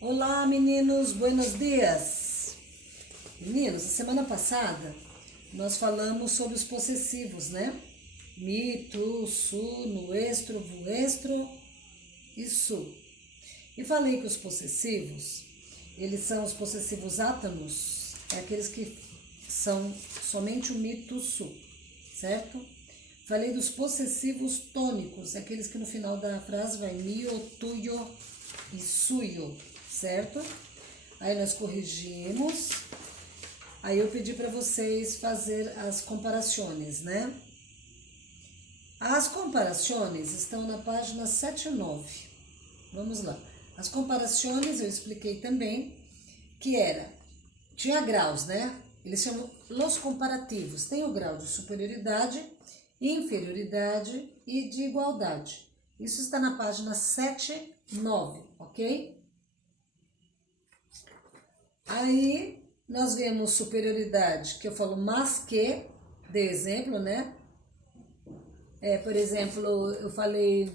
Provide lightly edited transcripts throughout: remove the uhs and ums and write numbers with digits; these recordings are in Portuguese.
Olá, meninos, buenos dias. Meninos, a semana passada nós falamos sobre os possessivos, né? Mi, tu, su, nuestro, vuestro e su. E falei que os possessivos, eles são os possessivos átomos, é aqueles que são somente o mi, tu, su, certo? Falei dos possessivos tônicos, aqueles que no final da frase vai mio, tuyo e suyo, certo? Aí nós corrigimos. Aí eu pedi para vocês fazer as comparações, né? As comparações estão na página 7 e 9. Vamos lá. As comparações eu expliquei também que tinha graus, né? Eles chamam los comparativos. Tem o grau de superioridade, inferioridade e de igualdade. Isso está na página 7 e 9, ok? Aí nós vemos superioridade, que eu falo mas que, de exemplo, né? Por exemplo, eu falei,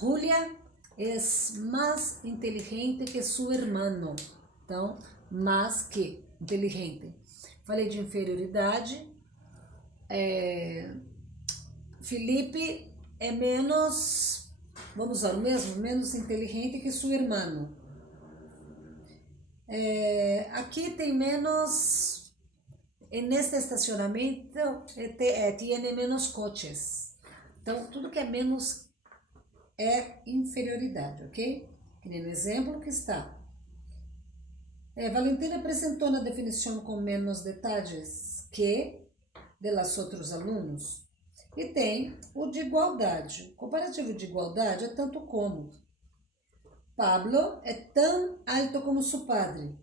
Julia es más inteligente que su hermano. Então, mas que, inteligente. Falei de inferioridade. Felipe é menos, vamos usar o mesmo, menos inteligente que su hermano. Aqui tem menos, neste estacionamento tiene menos coches. Então, tudo que é menos é inferioridade, ok? Que nem no exemplo que está. Valentina apresentou na definição com menos detalhes que de los outros alunos. E tem o de igualdade. O comparativo de igualdade é tanto como. Pablo é tão alto como seu padre.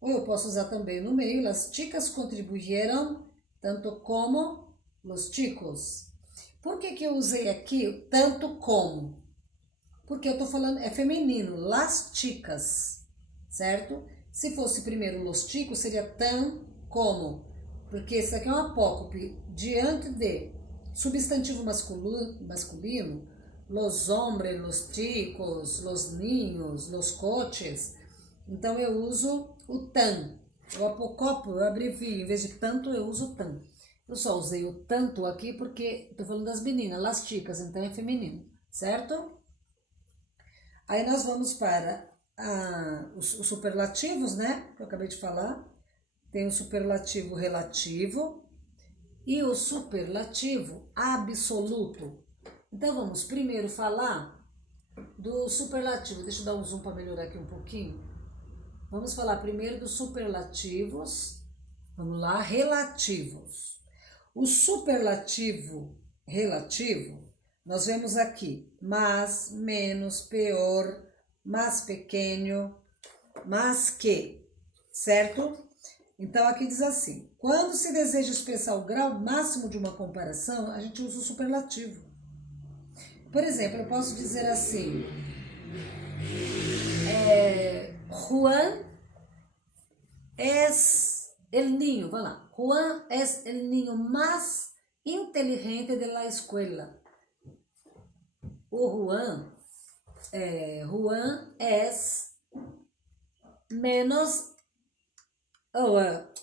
Ou eu posso usar também no meio, las chicas contribuyeron tanto como los chicos. Por que eu usei aqui tanto como? Porque eu estou falando, é feminino, las chicas, certo? Se fosse primeiro los chicos, seria tão como. Porque isso aqui é um apócope diante de substantivo masculino, los hombres, los chicos, los niños, los coches. Então eu uso o tan. O apócope eu abrevio, em vez de tanto eu uso tan. Eu só usei o tanto aqui porque estou falando das meninas, las chicas, então é feminino, certo? Aí nós vamos para os superlativos, né? Que eu acabei de falar. Tem o superlativo relativo e o superlativo absoluto. Então vamos primeiro falar do superlativo. Deixa eu dar um zoom para melhorar aqui um pouquinho. Vamos falar primeiro dos superlativos. Vamos lá, relativos. O superlativo relativo, nós vemos aqui mais, menos, pior, mais pequeno, mais que, certo? Então aqui diz assim, quando se deseja expressar o grau máximo de uma comparação, a gente usa o superlativo. Por exemplo, eu posso dizer assim, Juan es el niño, vai lá, Juan es el niño más inteligente de la escuela. O Juan es menos,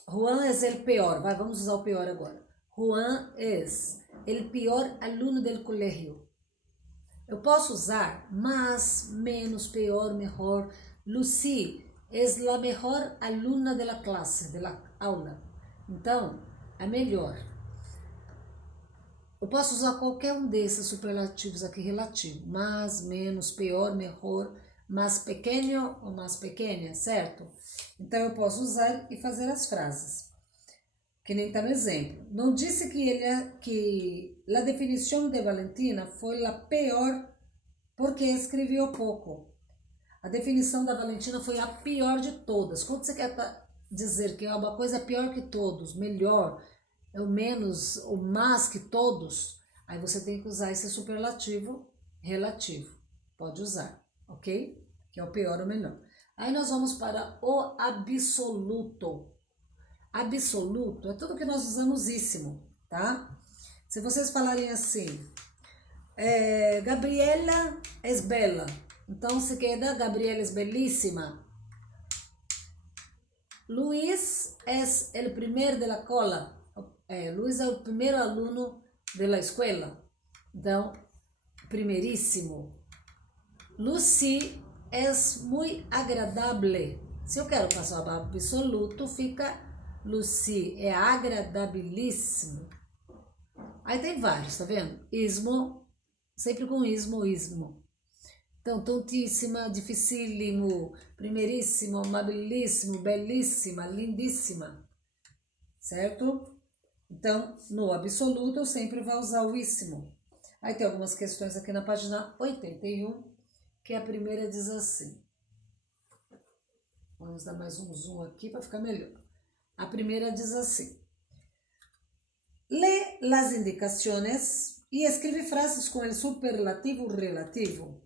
Juan es el peor, vamos usar o peor agora. Juan es el peor aluno del colegio. Eu posso usar mais, menos, pior, melhor. Lucy es la mejor aluna de la clase, de la aula. Então, a melhor. Eu posso usar qualquer um desses superlativos aqui relativo. Mais, menos, pior, melhor, mais pequeno ou mais pequena, certo? Então, eu posso usar e fazer as frases. Que nem está no exemplo. Não disse que a definição de Valentina foi a pior porque escreveu pouco. A definição da Valentina foi a pior de todas. Quando você quer dizer que uma coisa é pior que todos, melhor, é o menos, o mais que todos, aí você tem que usar esse superlativo relativo. Pode usar, ok? Que é o pior ou melhor. Aí nós vamos para o absoluto. Absoluto é tudo que nós usamos, tá? Se vocês falarem assim, Gabriela es bela, Então se queda, Gabriela es belíssima. Luis es el primer de la cola. Luis é o primeiro aluno de la escuela. Então, primeiríssimo. Lucy es muy agradable. Se eu quero passar para absoluto, fica Lucy é agradabilíssimo. Aí tem vários, tá vendo? Ismo, sempre com ismo, ismo. Então, tontíssima, dificílimo, primeiríssimo, amabilíssimo, belíssima, lindíssima. Certo? Então, no absoluto, eu sempre vou usar o íssimo. Aí tem algumas questões aqui na página 81, que a primeira diz assim. Vamos dar mais um zoom aqui para ficar melhor. A primeira diz assim. Lê las indicaciones e escreve frases com el superlativo relativo.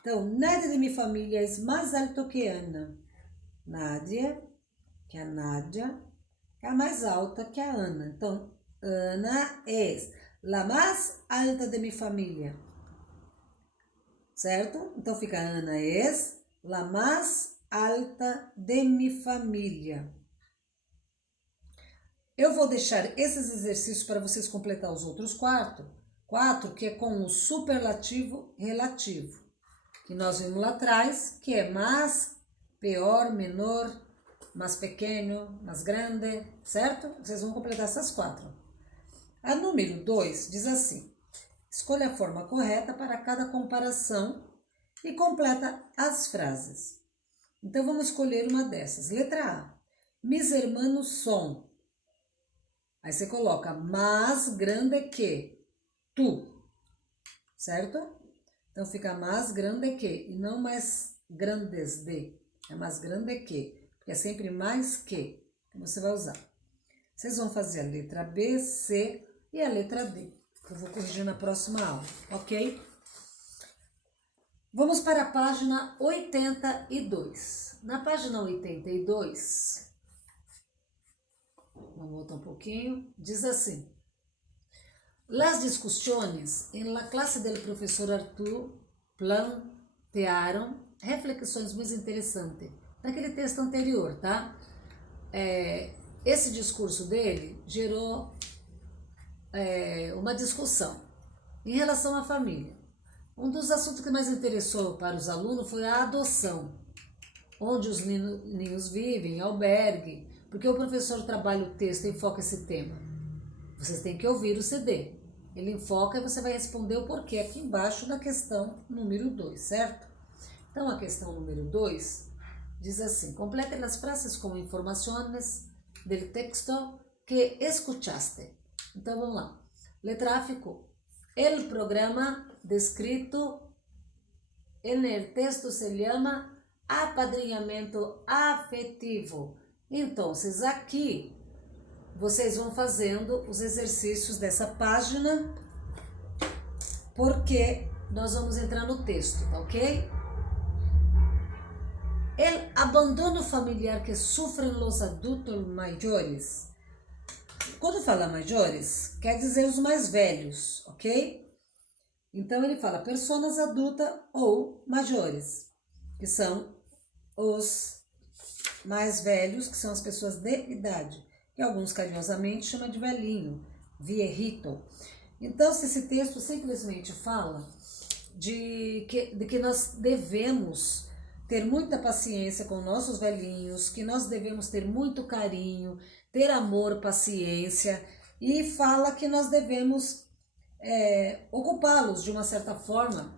Então, nadie de minha família é mais alto que Ana. Nadie, que a Nádia, é a mais alta que a Ana. Então, Ana é a mais alta de minha família. Certo? Então, fica Ana é a mais alta de minha família. Eu vou deixar esses exercícios para vocês completar os outros quatro, que é com o superlativo relativo, que nós vimos lá atrás, que é mais, pior, menor, mais pequeno, mais grande, certo? Vocês vão completar essas quatro. A número 2 diz assim, escolha a forma correta para cada comparação e completa as frases. Então, vamos escolher uma dessas. Letra A, mis hermanos son. Aí você coloca mais grande que tu, certo? Então fica mais grande que e não mais grandes de. É mais grande que, porque é sempre mais que você vai usar. Vocês vão fazer a letra B, C e a letra D. Eu vou corrigir na próxima aula, ok? Vamos para a página 82. Na página 82... Vamos voltar um pouquinho. Diz assim. Las discussões em la classe del professor Arthur plantearam reflexões muito interessantes. Naquele texto anterior, tá? Esse discurso dele gerou uma discussão em relação à família. Um dos assuntos que mais interessou para os alunos foi a adoção, onde os ninhos vivem, albergue, porque o professor trabalha o texto e enfoca esse tema. Vocês têm que ouvir o CD. Ele enfoca e você vai responder o porquê aqui embaixo da questão número 2, certo? Então, a questão número 2 diz assim, complete as frases com informações del texto que escuchaste. Então, vamos lá. Letra A ficou. El programa descrito en el texto se llama apadrinhamento afetivo. Então, aqui vocês vão fazendo os exercícios dessa página, porque nós vamos entrar no texto, tá ok? El abandono familiar que sofrem os adultos maiores. Quando fala maiores, quer dizer os mais velhos, ok? Então, ele fala personas adultas ou maiores, que são os mais velhos, que são as pessoas de idade, que alguns carinhosamente chamam de velhinho, viejito. Então, se esse texto simplesmente fala de que nós devemos ter muita paciência com nossos velhinhos, que nós devemos ter muito carinho, ter amor, paciência, e fala que nós devemos ocupá-los de uma certa forma,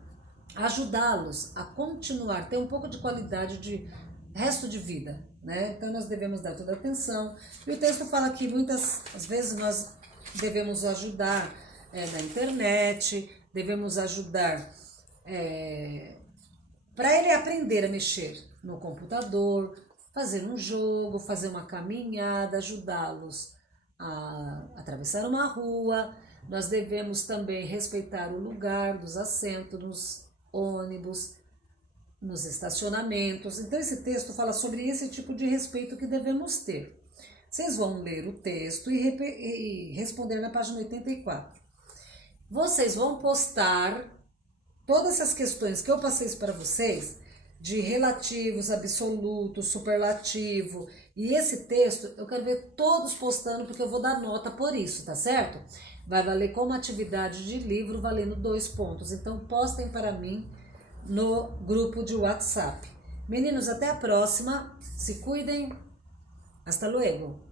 ajudá-los a continuar, ter um pouco de qualidade de resto de vida, né? Então nós devemos dar toda a atenção. E o texto fala que muitas vezes nós devemos ajudar na internet, devemos ajudar para ele aprender a mexer no computador, fazer um jogo, fazer uma caminhada, ajudá-los a atravessar uma rua. Nós devemos também respeitar o lugar dos assentos nos ônibus, nos estacionamentos. Então esse texto fala sobre esse tipo de respeito que devemos ter. Vocês vão ler o texto e responder na página 84. Vocês vão postar todas essas questões que eu passei para vocês, de relativos, absolutos, superlativo, e esse texto, eu quero ver todos postando, porque eu vou dar nota por isso, tá certo? Vai valer como atividade de livro, valendo 2 pontos. Então, postem para mim no grupo de WhatsApp. Meninos, até a próxima. Se cuidem. Hasta luego.